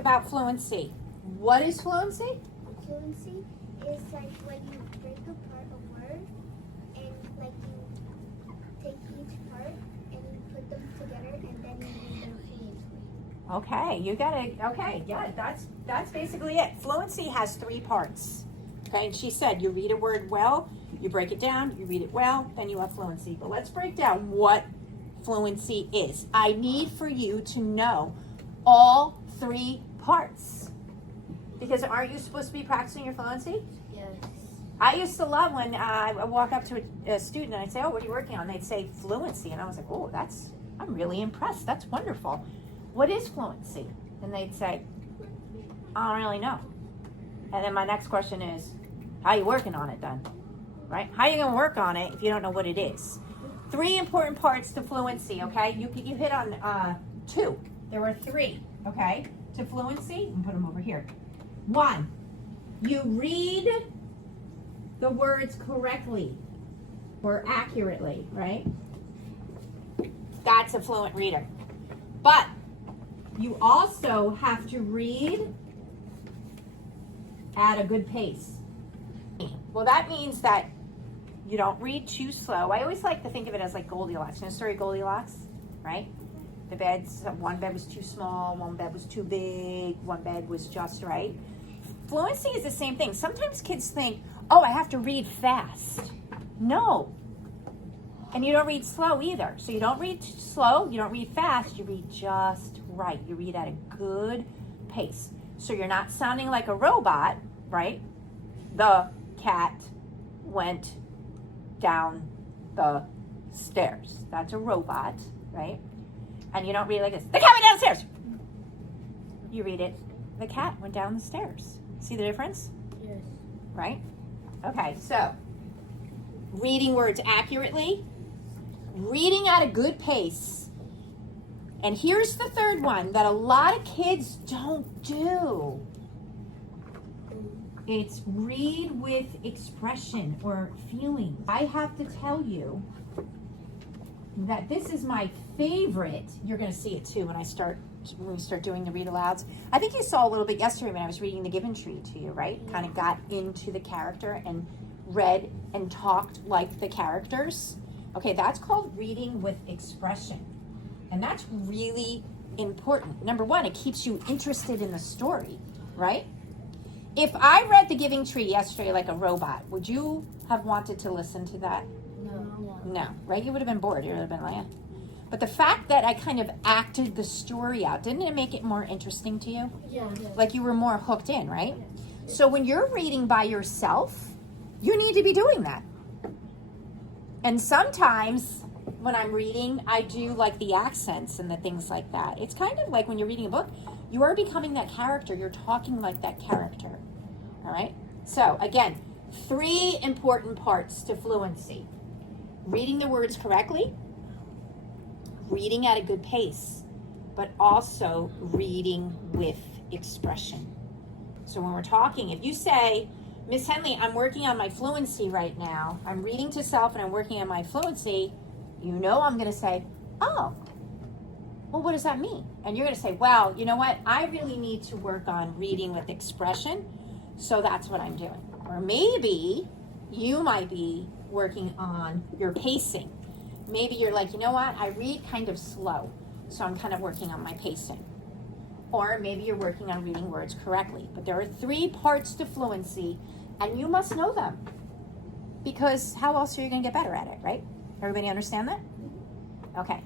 About fluency. What is fluency? Fluency is like when you break apart a word and like you take each part and you put them together and then you read them fluently. Okay, you got it. Okay, yeah, that's basically it. Fluency has 3 parts. Okay, and she said you read a word well, you break it down, you read it well, then you have fluency. But let's break down what fluency is. I need for you to know all 3 parts. Because aren't you supposed to be practicing your fluency? Yes. I used to love when I walk up to a student and I'd say, oh, what are you working on? They'd say fluency. And I was like, oh, I'm really impressed. That's wonderful. What is fluency? And they'd say, I don't really know. And then my next question is, how are you working on it then? Right? How are you going to work on it if you don't know what it is? 3 important parts to fluency, okay? You hit on 2. There were 3, okay, to fluency. And put them over here. 1, you read the words correctly or accurately, right? That's a fluent reader. But you also have to read at a good pace. Well, that means that you don't read too slow. I always like to think of it as like Goldilocks. You know the story of Goldilocks, right? The beds, one bed was too small, one bed was too big, one bed was just right. Fluency is the same thing. Sometimes kids think, oh, I have to read fast. No. And you don't read slow either. So you don't read slow, you don't read fast, you read just right. You read at a good pace. So you're not sounding like a robot, right? The cat went down the stairs. That's a robot, right? And you don't read like this. The cat went down the stairs. You read it. The cat went down the stairs. See the difference? Yes. Right? Okay, so reading words accurately, reading at a good pace. And here's the third one that a lot of kids don't do. It's read with expression or feeling. I have to tell you that this is my favorite. You're going to see it too when we start doing the read alouds. I think you saw a little bit yesterday when I was reading The Given Tree to you, right? Kind of got into the character and read and talked like the characters. Okay, that's called reading with expression. And that's really important. Number 1, it keeps you interested in the story, right? If I read The Giving Tree yesterday like a robot, would you have wanted to listen to that? No, right? You would have been bored. You would have been like, eh. But the fact that I kind of acted the story out, didn't it make it more interesting to you? Yeah. Like you were more hooked in, right? So when you're reading by yourself, you need to be doing that. And sometimes when I'm reading, I do like the accents and the things like that. It's kind of like when you're reading a book, you are becoming that character. You're talking like that character. All right? So again, 3 important parts to fluency. Reading the words correctly, reading at a good pace, but also reading with expression. So when we're talking, if you say, Miss Henley, I'm working on my fluency right now. I'm reading to self and I'm working on my fluency. You know I'm going to say, oh, well, what does that mean? And you're going to say, well, you know what? I really need to work on reading with expression, so that's what I'm doing. Or maybe you might be working on your pacing. Maybe you're like, you know what? I read kind of slow, so I'm kind of working on my pacing. Or maybe you're working on reading words correctly. But there are 3 parts to fluency, and you must know them. Because how else are you going to get better at it, right? Everybody understand that? Okay.